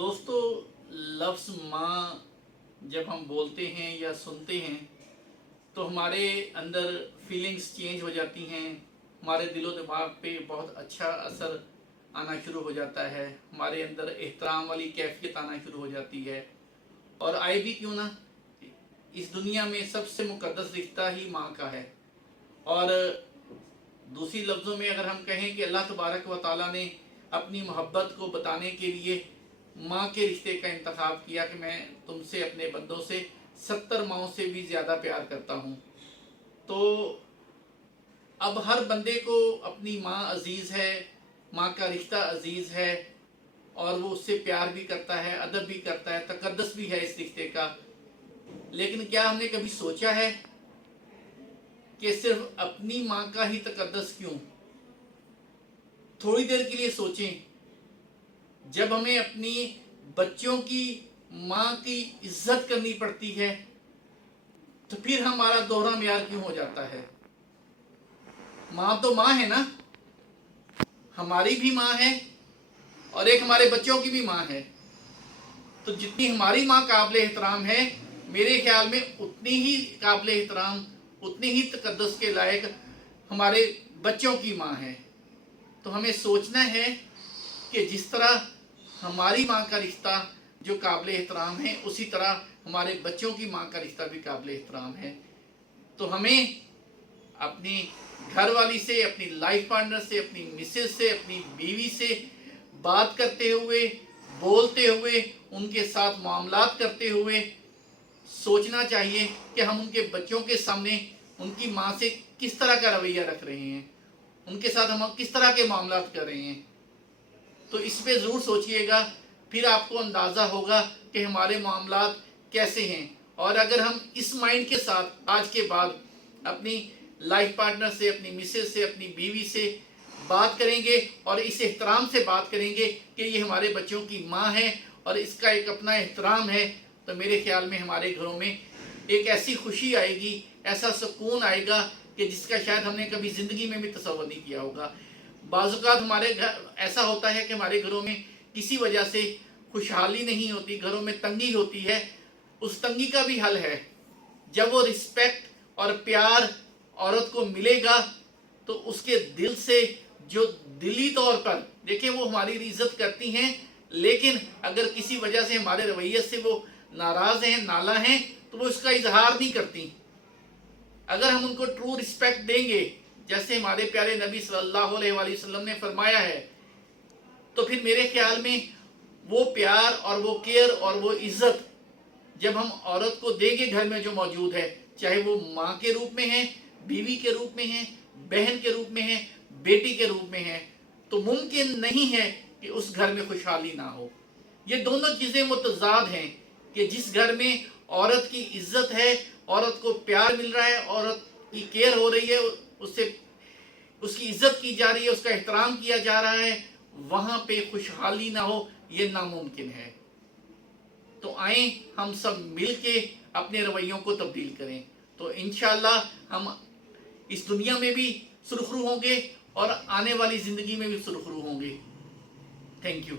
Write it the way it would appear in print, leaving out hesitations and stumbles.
دوستو، لفظ ماں جب ہم بولتے ہیں یا سنتے ہیں تو ہمارے اندر فیلنگز چینج ہو جاتی ہیں. ہمارے دل و دماغ پہ بہت اچھا اثر آنا شروع ہو جاتا ہے. ہمارے اندر احترام والی کیفیت آنا شروع ہو جاتی ہے. اور آئے بھی کیوں نہ، اس دنیا میں سب سے مقدس رشتہ ہی ماں کا ہے. اور دوسری لفظوں میں اگر ہم کہیں کہ اللہ تبارک و تعالیٰ نے اپنی محبت کو بتانے کے لیے ماں کے رشتے کا انتخاب کیا کہ میں تم سے، اپنے بندوں سے 70 ماؤں سے بھی زیادہ پیار کرتا ہوں. تو اب ہر بندے کو اپنی ماں عزیز ہے، ماں کا رشتہ عزیز ہے، اور وہ اس سے پیار بھی کرتا ہے، ادب بھی کرتا ہے، تقدس بھی ہے اس رشتے کا. لیکن کیا ہم نے کبھی سوچا ہے کہ صرف اپنی ماں کا ہی تقدس کیوں؟ تھوڑی دیر کے لیے سوچیں. جب ہمیں اپنی بچوں کی ماں کی عزت کرنی پڑتی ہے تو پھر ہمارا دوہرا معیار کیوں ہو جاتا ہے؟ ماں تو ماں ہے نا، ہماری بھی ماں ہے اور ایک ہمارے بچوں کی بھی ماں ہے. تو جتنی ہماری ماں قابل احترام ہے، میرے خیال میں اتنی ہی قابل احترام، اتنی ہی تقدس کے لائق ہمارے بچوں کی ماں ہے. تو ہمیں سوچنا ہے کہ جس طرح ہماری ماں کا رشتہ جو قابل احترام ہے، اسی طرح ہمارے بچوں کی ماں کا رشتہ بھی قابل احترام ہے. تو ہمیں اپنی گھر والی سے، اپنی لائف پارٹنر سے، اپنی مسز سے، اپنی بیوی سے بات کرتے ہوئے، بولتے ہوئے، ان کے ساتھ معاملات کرتے ہوئے سوچنا چاہیے کہ ہم ان کے بچوں کے سامنے ان کی ماں سے کس طرح کا رویہ رکھ رہے ہیں، ان کے ساتھ ہم کس طرح کے معاملات کر رہے ہیں. تو اس پہ ضرور سوچئے گا، پھر آپ کو اندازہ ہوگا کہ ہمارے معاملات کیسے ہیں. اور اگر ہم اس مائنڈ کے ساتھ آج کے بعد اپنی لائف پارٹنر سے، اپنی مسز سے، اپنی بیوی سے بات کریں گے اور اس احترام سے بات کریں گے کہ یہ ہمارے بچوں کی ماں ہے اور اس کا ایک اپنا احترام ہے، تو میرے خیال میں ہمارے گھروں میں ایک ایسی خوشی آئے گی، ایسا سکون آئے گا کہ جس کا شاید ہم نے کبھی زندگی میں بھی تصور نہیں کیا ہوگا. بعض اوقات ہمارے گھر ایسا ہوتا ہے کہ ہمارے گھروں میں کسی وجہ سے خوشحالی نہیں ہوتی، گھروں میں تنگی ہوتی ہے. اس تنگی کا بھی حل ہے. جب وہ رسپیکٹ اور پیار عورت کو ملے گا تو اس کے دل سے، جو دلی طور پر دیکھیں وہ ہماری عزت کرتی ہیں، لیکن اگر کسی وجہ سے ہمارے رویے سے وہ ناراض ہیں، نالاں ہیں، تو وہ اس کا اظہار نہیں کرتی. اگر ہم ان کو ٹرو رسپیکٹ دیں گے جیسے ہمارے پیارے نبی صلی اللہ علیہ وآلہ وسلم نے فرمایا ہے، تو پھر میرے خیال میں وہ پیار اور وہ کیئر اور وہ عزت جب ہم عورت کو دیں گے گھر میں جو موجود ہے، چاہے وہ ماں کے روپ میں ہے، بیوی کے روپ میں ہے، بہن کے روپ میں ہے، بیٹی کے روپ میں ہے، تو ممکن نہیں ہے کہ اس گھر میں خوشحالی نہ ہو. یہ دونوں چیزیں متضاد ہیں کہ جس گھر میں عورت کی عزت ہے، عورت کو پیار مل رہا ہے، عورت کی کیئر ہو رہی ہے، اس سے اس کی عزت کی جا رہی ہے، اس کا احترام کیا جا رہا ہے، وہاں پہ خوشحالی نہ ہو، یہ ناممکن ہے. تو آئیں ہم سب مل کے اپنے رویوں کو تبدیل کریں، تو انشاءاللہ ہم اس دنیا میں بھی سرخرو ہوں گے اور آنے والی زندگی میں بھی سرخرو ہوں گے. Thank you.